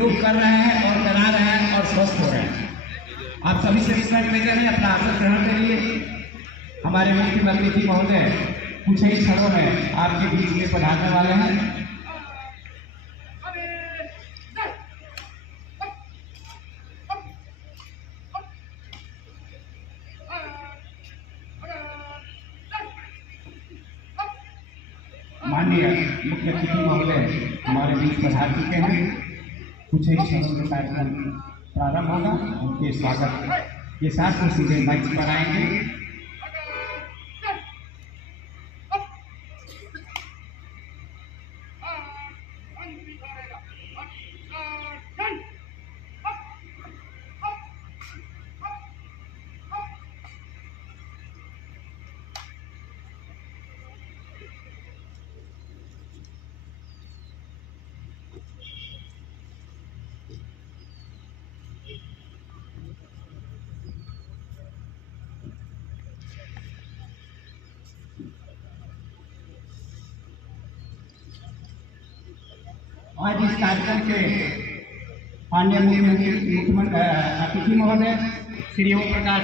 योग कर रहे हैं और करा रहे हैं और स्वस्थ हो रहे हैं। आप सभी से रिस्पेक्ट लेकर ही अपना आसन ग्रहण करिए। हमारे मुख्यमंत्री जी महोदय कुछ ही क्षणों में आपके बीच में पधारने वाले हैं। माननीय मुख्य अतिथि महोदय हमारे बीच पधार चुके हैं। कुछ ही क्षणों में कार्यक्रम प्रारंभ होगा। उनके स्वागत के साथ वो सीधे मंच पर आएंगे। आज इस कार्यक्रम के माननीय मुख्यमंत्री अतिथि महोदय श्री ओम प्रकाश